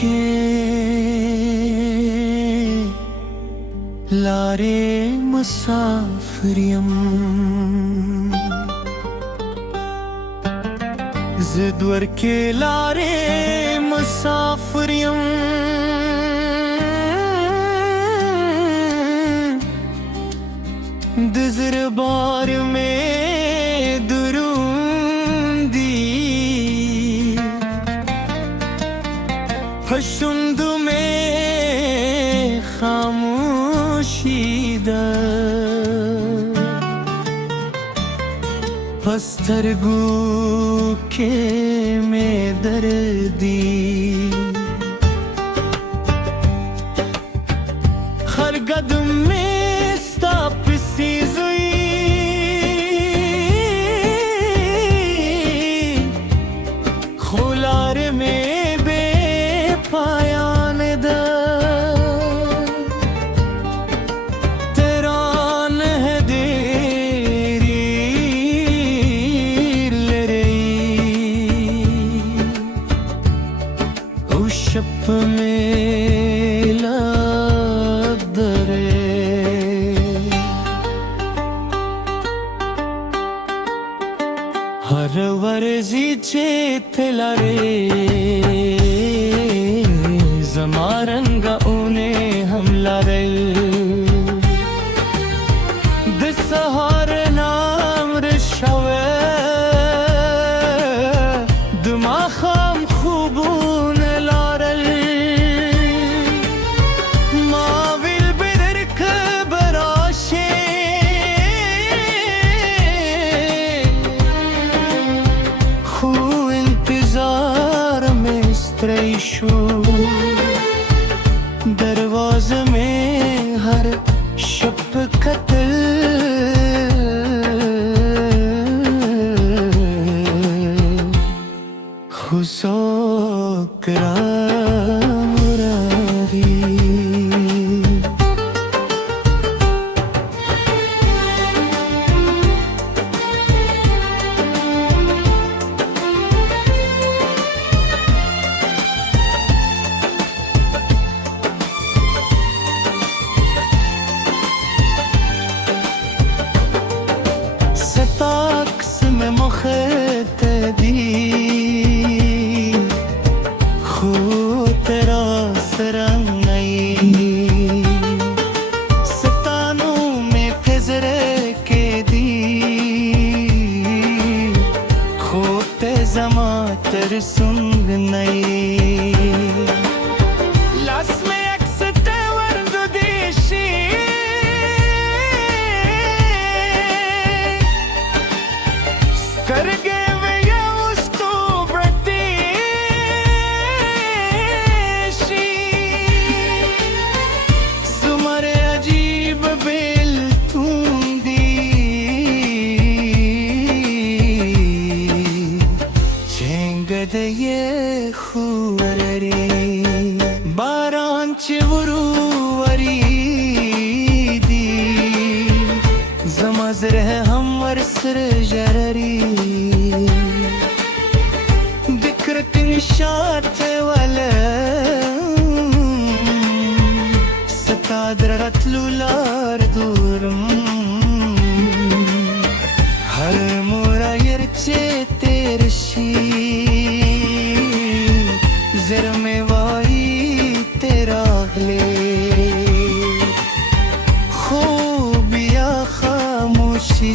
के लारे मुसाफिरियम जिदवर के लारे मुसाफिरियम दिजर बार में दुरूंदी फशुंद में खामोशीदा पस्तरगू के में दर्दी हर कदम में स्तापसी जुई खुलार में बेपायान दा तेरान है देरी ले रही उस शप में हर वर्जी चेतला रे जमारंगा उन्हें हमला रे दिसहार नाम रशवे दिमाखम खूबून लारल माविल बिदरक बराशे त्रेशु दरवाज़े में हर शब कत्ल खुशोकरा मुरारी ताक्स में मुख्तदी खो तेरा सरंगई सतानों में फिजरे के दी खोते जमा तर सुंग नई लास में कर गए वे उसको ब्रतेशी सुमरे अजीब बेल तुंदी चेंग दये खुवरे बारांच वरुवरी दी जमजर है हम वरसर जररी शात वाला सतादर रतलुलार दूरम हर मोरा यरचे तेरशी जर में वाई तेरा गले खूबिया खामोशी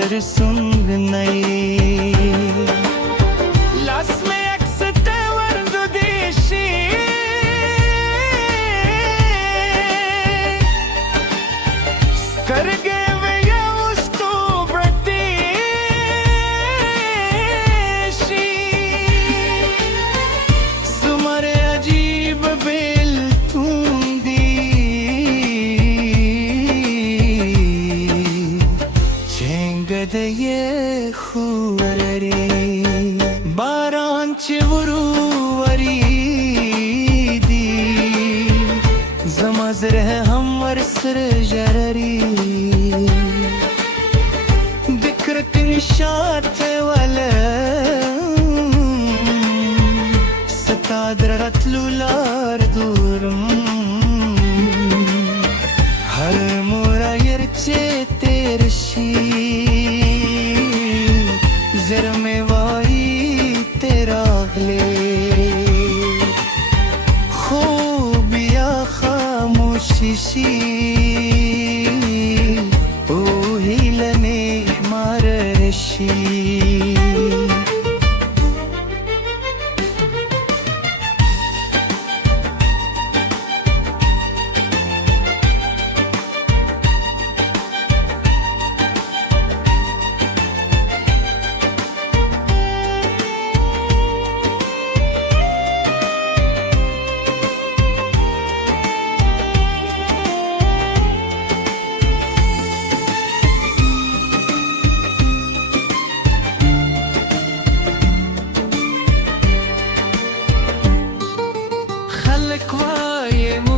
तर सुंग नाही. Lass mig acceptera du dici Skarge veya usto bratishi Sumare ajeeb bil tundi Chengde ye khurari Baranchi vuruvaridi Zamazr hai hamar sir jarari Dikrat nishat wala Satadrat lular durum Har mura yerche tershi Zerme vai तेरागले खूबिया खामोशी ओ हिलने मारशी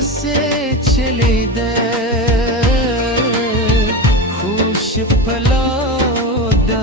से चले दे खुश पला दे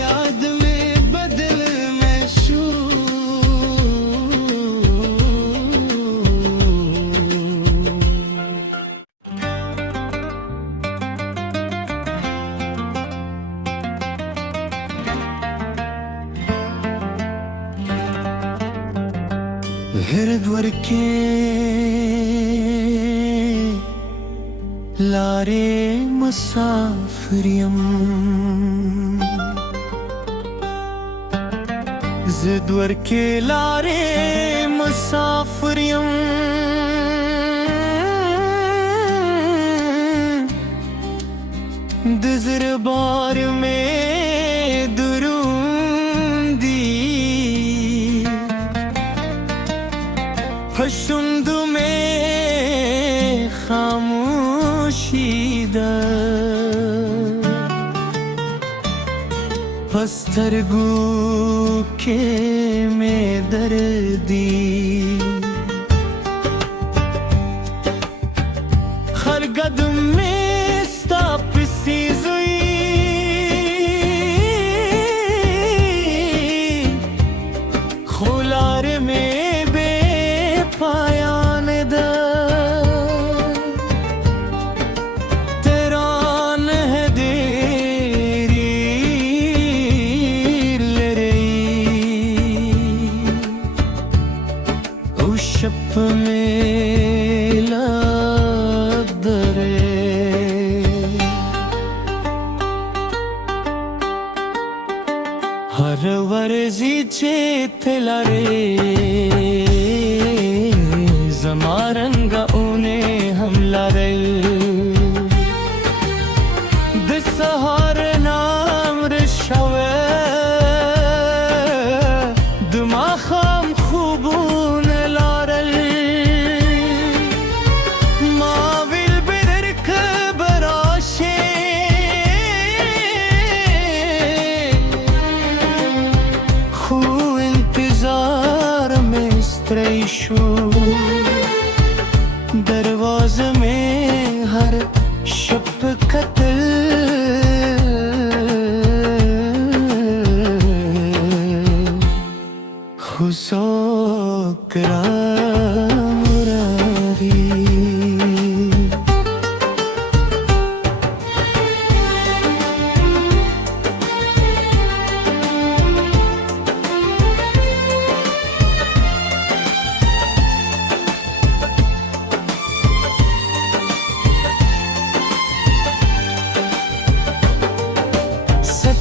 याद में बदल मैं शू हृद्वर के लारे मुसाफिरियम ज़िद्वर के लारे मुसाफिरियम दिज़र बार में दुरूंदी फशुंद में खामोशी पस्तरगू के में दर्दी हर कदम में स्तापसी जुई खुलार में बेपायान शप में लदरे हर वर्जी चेतला रे जमारंगा उन्हें हमला रे दिसहार नाम रिशवे दिमाखम खूबून दरवाज़े में हर शब कत्ल खुशोकरा मुरारी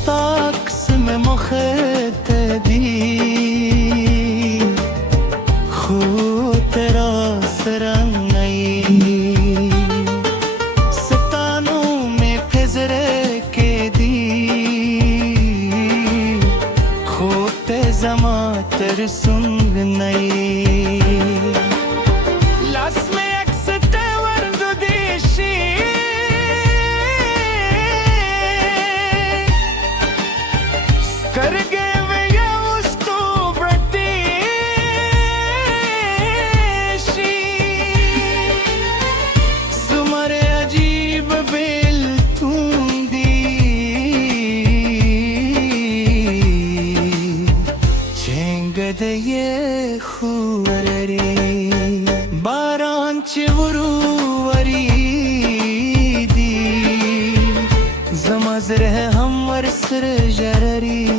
ताक्स में मुख्तदी खो तेरा सरंगई सतानों में फिजरे के दी खोते जमा तर सुंग नई लास में कर गए वे उसको ब्रतेशी सुमरे अजीब बेल तुंदी चेंगद ये खुवरे बारांच वरुवरी दी जमजर है हम वर्सर जररी